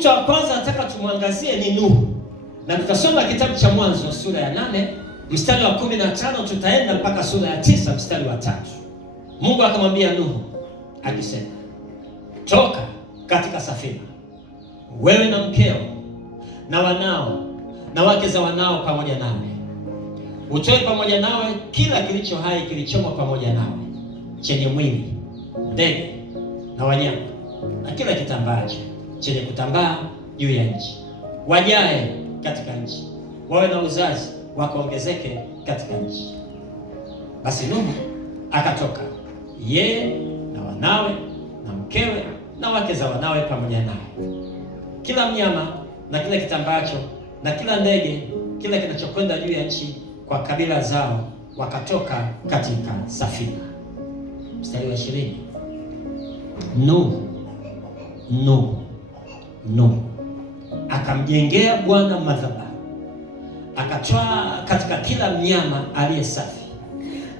Mtu wa kwanza nataka tumwangazie ni Nuhu, na tutasoma kitabu cha Mwanzo sura ya 8 mstari wa 15, tutaenda mpaka sura ya 9 mstari wa 3. Mungu akamwambia Nuhu akisema, toka katika safina, wewe na mkeo na wanao na wake za wanao pamoja nawe, utoe pamoja nawe kila kilicho hai kilichomo pamoja nawe, chenye mwili, ndege na wanyama, na kila kitambaacho chenye kutambaa juu ya nchi, wajae katika nchi, wawe na uzazi wakaongezeke katika nchi. Basi Nuhu akatoka, yeye na wanawe na mkewe na wake za wanawe pamoja naye, kila mnyama na kila kitambaacho na kila ndege, kila kinachokwenda juu ya nchi, kwa kabila zao, wakatoka katika safina. Mstari wa 20. Nuhu akamjengea Bwana madhabahu, akatwaa katika kila mnyama aliye safi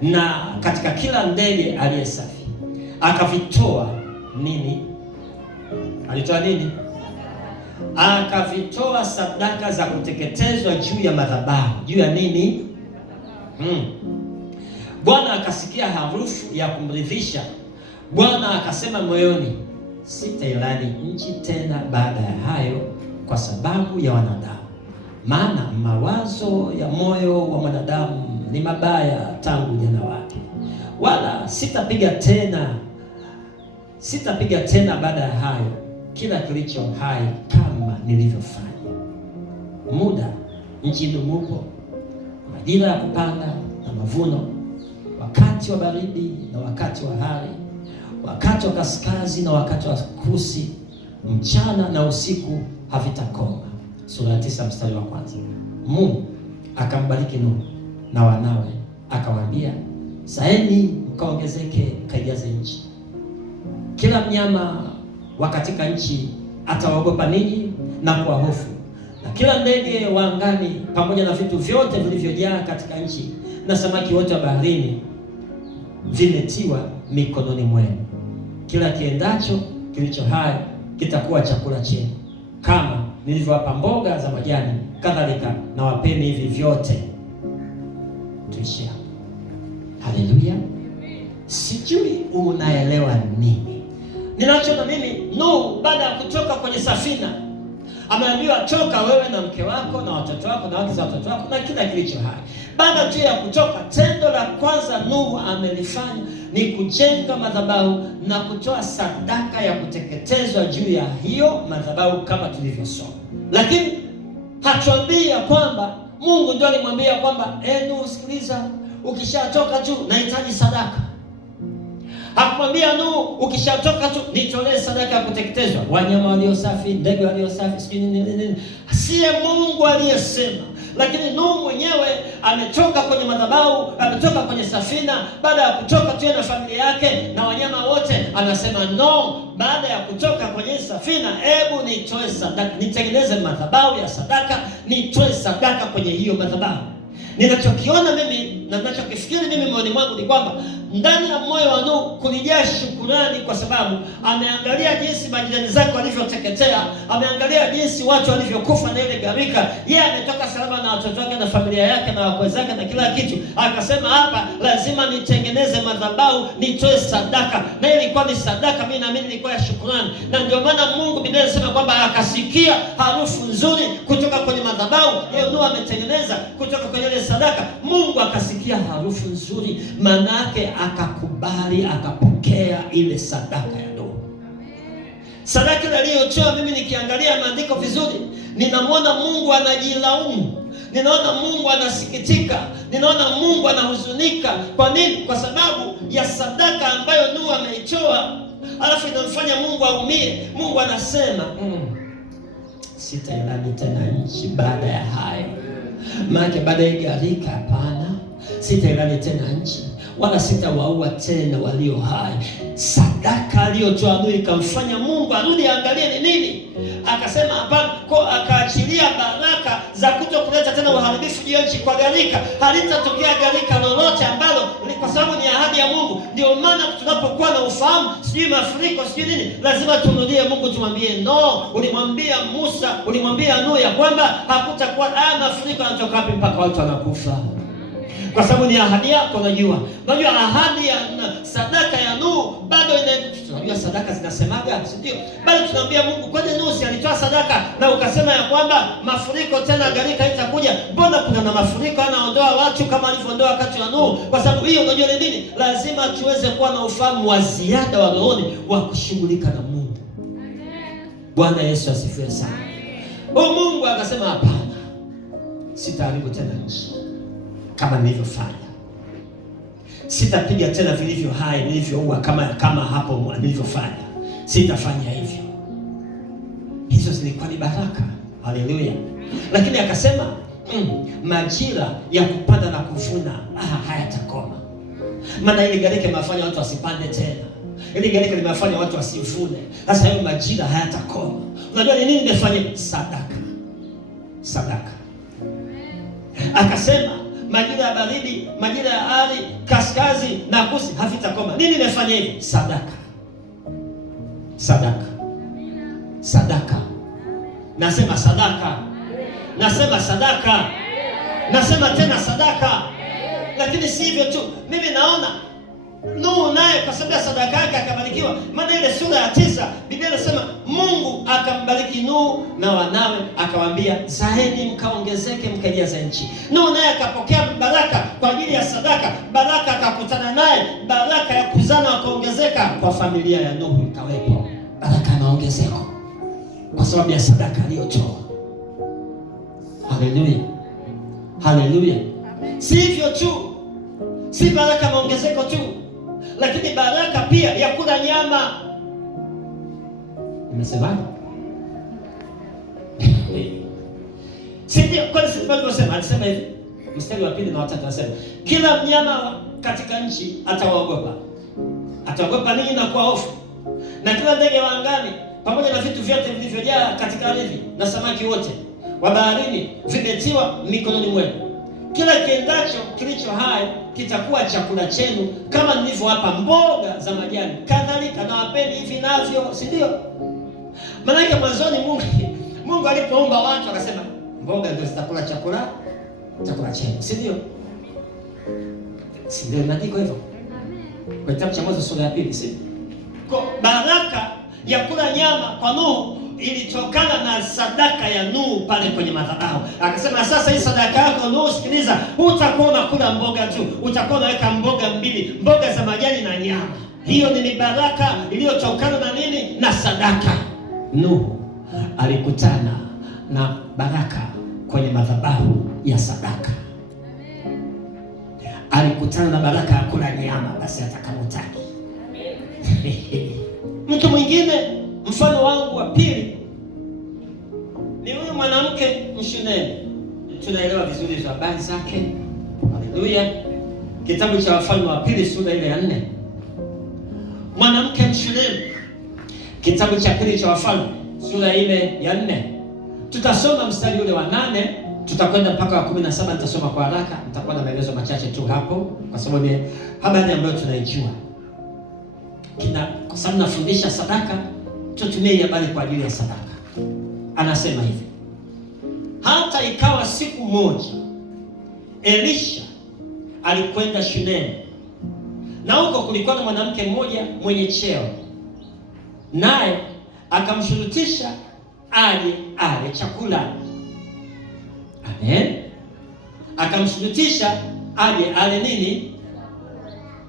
na katika kila ndege aliye safi, akavitoa nini? Alitoa nini? Akavitoa sadaka za kuteketezwa juu ya madhabahu. Juu ya nini? Bwana akasikia harufu ya kumridhisha. Bwana akasema moyoni, sitailani nchi tena baada ya hayo kwa sababu ya wanadamu, maana mawazo ya moyo wa mwanadamu ni mabaya tangu ujana wake, wala sitapiga tena baada ya hayo kila kilicho hai kama nilivyofanya. Muda nchi idumupo, majira ya kupanda na mavuno, wakati wa baridi na wakati wa hari, wakati wa kaskazi na wakati wa kusi, mchana na usiku havitakoma. Sura ya 9 mstari wa 1. Mungu akambariki Nuhu na wanawe, akawaambia, zaeni mkaongezeke, mkaijaze nchi. Kila mnyama wa katika nchi atawaogopa ninyi na kuwahofu, na kila ndege wa angani pamoja na vitu vyote vilivyojaa katika nchi na samaki wote wa baharini vimetiwa mikononi mwenu. Kila kiendacho kilicho hai kitakuwa chakula chenu. Kama nilivyowapa mboga za majani, kadhalika na wapeni hivi vyote. Tuishie hapo. Haleluya. Sijui unaelewa nini ninachoona mimi. Nuhu baada ya kutoka kwenye safina ameambiwa, toka wewe na mke wako na watoto wako na wake za watoto wako na kila kilicho hai. Baada tu ya kutoka, tendo la kwanza Nuhu amelifanya ni kujenga madhabahu na kutoa sadaka ya kuteketezwa juu ya hiyo madhabahu kama tulivyosoma. Lakini hatuambia kwamba Mungu ndio alimwambia kwamba Nuhu, sikiliza, ukishatoka tu nahitaji sadaka. Hakumwambia Nuhu, ukishatoka tu nitolee sadaka ya kuteketezwa, wanyama walio safi, ndege walio safi, sijui nini. Siye Mungu aliyesema. Lakini Nuhu mwenyewe ametoka kwenye madhabahu, ametoka kwenye safina. Baada ya kutoka tu na familia yake na wanyama wote, anasema no, baada ya kutoka kwenye safina, hebu nitoe sadaka, nitengeneze madhabahu ya sadaka, nitoe sadaka kwenye hiyo madhabahu. Ninachokiona mimi na ninachokifikiri mimi moyoni mwangu ni kwamba ndani ya moyo wa Nuhu kulijaa shukrani, kwa sababu ameangalia jinsi majirani zake walivyoteketea, ameangalia jinsi watu walivyokufa na ile gharika. Yeye ametoka salama na watoto wake na familia yake na wakwe zake na kila kitu. Akasema hapa lazima nitengeneze madhabahu, nitoe sadaka. Na ilikuwa ni sadaka, mimi naamini ilikuwa ya shukrani. Na ndio maana Mungu, Biblia inasema kwamba akasikia harufu nzuri kutoka kwenye madhabahu yeye Nuhu ametengeneza, kutoka kwenye ile sadaka. Mungu akasikia harufu nzuri, maana yake akakubali, akapokea ile sadaka ya Nuhu. Sadaka aliyotoa, mimi nikiangalia maandiko vizuri, ninamwona Mungu anajilaumu, ninaona Mungu anasikitika, ninaona Mungu anahuzunika. Kwa nini? Kwa sababu ya sadaka ambayo Nuhu ameitoa, alafu inamfanya Mungu aumie. Mungu anasema sitailani tena nchi baada ya hayo. Maana baada ya gharika, hapana, sitailani tena nchi, wala sitawaua tena walio hai. Sadaka aliyotoa Nuhu ikamfanya Mungu arudi angalie ni nini. Akasema hapana, akaachilia za kutokuleta tena uharibifu juu ya nchi kwa gharika. Halitatokea gharika lolote ambalo kwa sababu ni ahadi ya Mungu. Ndio maana tunapokuwa na ufahamu, sijui mafuriko, sijui nini, lazima tumrudie Mungu, tumwambie no. Ulimwambia Musa, ulimwambia Nuhu ya kwamba hakutakuwa haya mafuriko. Yanatoka wapi mpaka watu wanakufa? Kwa sababu ni ahadi yako. Unajua ahadi ya sadaka ya Nuhu bado tunajua sadaka zinasemaga, si ndio? Bado tunaambia Mungu, kwani Nuhu si alitoa sadaka na ukasema ya kwamba mafuriko tena gharika itakuja? Mbona kuna na mafuriko anaondoa watu kama alivyoondoa wakati wa Nuhu? Kwa sababu hiyo, unajua ni nini? Lazima tuweze kuwa na ufahamu wa ziada wa rohoni wa kushughulika na Mungu. Bwana Yesu asifiwe sana. Mungu akasema hapana, sitaharibu tena nchi kama nilivyofanya. Sitapiga tena vilivyo hai, vilivyoua kama hapo nilivyofanya. Sitafanya hivyo. Hizo zilikuwa ni baraka. Haleluya. Lakini akasema majira ya kupanda na kuvuna hayatakoma. Maana ile gharika imefanya watu wasipande tena. Ile gharika limefanya watu wasivune. Sasa hiyo majira hayatakoma. Unajua ni nini nimefanya? Sadaka. Akasema majira ya baridi, majira ya ari, kaskazi na kusi havitakoma. Nini nimefanya hivi? Sadaka. Nasema sadaka. Nasema tena sadaka. Lakini si hivyo tu. Mimi naona Nuhu naye kwa sababu ya sadaka yake akabarikiwa. Maana ile sura ya 9 Biblia inasema Mungu akambariki Nuhu na wanawe, akawaambia zaeni mkaongezeke mkajaze nchi. Nuhu naye akapokea baraka kwa ajili ya sadaka. Baraka akakutana naye, baraka ya kuzana wakaongezeka. Kwa familia ya Nuhu ikawepo baraka na ongezeko kwa sababu ya sadaka aliyotoa. Haleluya. Si hivyo tu, si baraka maongezeko tu, lakini baraka pia ya kula nyama. Nimesemaje? Sisi kwa sababu alivyosema, alisema hivi, mstari wa 2 na 3 anasema kila mnyama katika nchi ataogopa ninyi na kwa hofu, na kila ndege wa angani pamoja na vitu vyote vilivyojaa katika ardhi na samaki wote wa baharini vimetiwa mikononi mwenu. Kila kiendacho kilicho hai kitakuwa chakula chenu, kama nilivyowapa mboga za majani, kadhalika na wapeni hivi navyo, si ndio? Maana mwanzoni Mungu alipoumba watu akasema mboga ndio zitakula chakula chenu, si ndio? Si ndio maandiko hivyo? Kwa kitabu cha Mwanzo sura ya 2, si? Kwa baraka ya kula nyama kwa Nuhu ilitokana na sadaka ya Nuhu pale kwenye madhabahu. Akasema sasa hii sadaka yako Nuhu, sikiliza, utakuwa unakula mboga tu, utakuwa unaweka mboga 2, mboga za majani na nyama. Hiyo ni baraka iliyotokana na nini? Na sadaka. Nuhu alikutana na baraka kwenye madhabahu ya sadaka. Alikutana na baraka ya kula nyama, basi atakamutaki. Mtu mwingine, mfano wangu wa pili ni huyu mwanamke Mshunemi. Tunaelewa vizuri habari zake. Haleluya. Kitabu cha Wafalme wa Pili sura ile ya 4. Mwanamke Mshunemi. Kitabu cha pili cha Wafalme sura ile ya 4. Tutasoma mstari ule wa 8, tutakwenda mpaka wa 17. Nitasoma kwa haraka, nitakuwa na maelezo machache tu hapo kwa sababu ni habari ambayo tunaijua. Kwa sababu nafundisha sadaka, tutumie habari kwa ajili ya sadaka. Anasema hivi: hata ikawa siku moja Elisha alikwenda Shunemu, na huko kulikuwa na mwanamke mmoja mwenye cheo, naye akamshurutisha aje ale chakula. Amen. Akamshurutisha aje ale nini?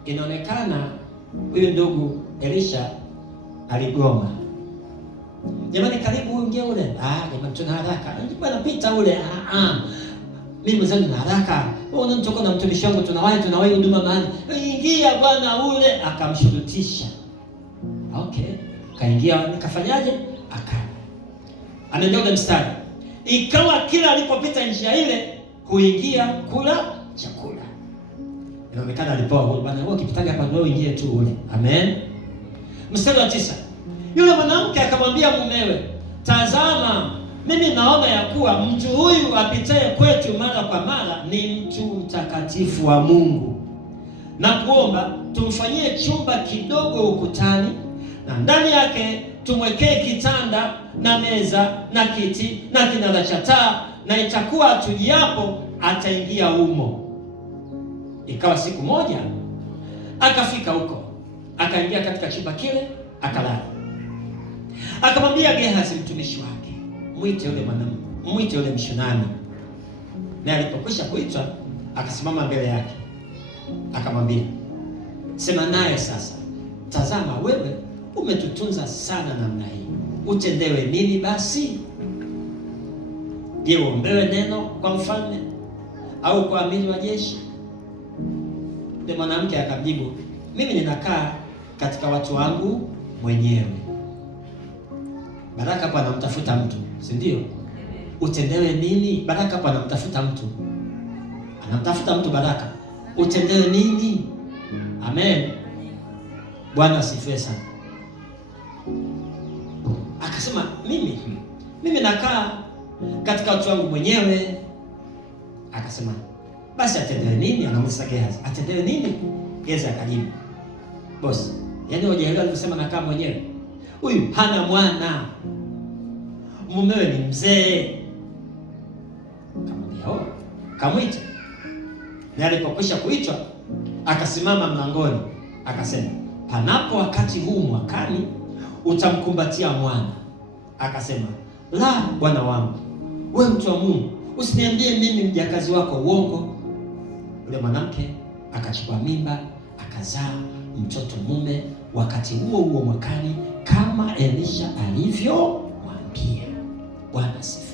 Inaonekana huyu ndugu Elisha aligoma. Jamani, karibu uingie ule. Jamani, tuna haraka. Ndipo anapita ule. Mimi mzangu na haraka. Wewe unamtoka na mtumishi wangu, tunawahi huduma mahali. Ingia bwana ule. Akamshurutisha. Okay. Kaingia, nikafanyaje? Anaendelea mstari. Ikawa kila alipopita njia ile huingia kula chakula. Inaonekana alipoa bwana, wewe ukipitaga hapa wewe ingie tu ule. Amen. Mstari wa 9. Yule mwanamke akamwambia mumewe, tazama, mimi naona ya kuwa mtu huyu apitaye kwetu mara kwa mara ni mtu mtakatifu wa Mungu, na kuomba tumfanyie chumba kidogo ukutani, na ndani yake tumwekee kitanda na meza na kiti na kinara cha taa, na itakuwa tujiapo ataingia humo. Ikawa siku moja akafika huko, akaingia katika chumba kile, akalala. Akamwambia Gehazi mtumishi wake, mwite yule mwanamke, mwite yule Mshunami. Na alipokwisha kuitwa, akasimama mbele yake, akamwambia, sema naye sasa. Tazama, wewe umetutunza sana namna hii, utendewe nini basi? Je, uombewe neno kwa mfalme au kwa amiri wa jeshi? Yule mwanamke akamjibu, mimi ninakaa katika watu wangu mwenyewe. Baraka hapo anamtafuta mtu, si ndio? Utendewe nini? Baraka hapo anamtafuta mtu, anamtafuta mtu. Baraka, utendewe nini? Amen, Bwana asifiwe sana. Akasema, mimi nakaa katika watu wangu mwenyewe. Akasema, basi atendewe nini? Anamuuliza Gehazi, atendewe nini? Gehazi akajibu, bosi, yaani hujaelewa alivyosema nakaa mwenyewe. Huyu hana mwana, mumewe ni mzee. Kamwambia, kamwite. Na alipokwisha kuitwa, akasimama mlangoni, akasema, panapo wakati huu mwakani utamkumbatia mwana. Akasema, la, bwana wangu, wewe mtu wa Mungu, usiniambie mimi mjakazi wako uongo. Yule mwanamke akachukua mimba, akazaa mtoto mume wakati huo huo mwakani, kama Elisha alivyomwambia. Bwana asifiwe.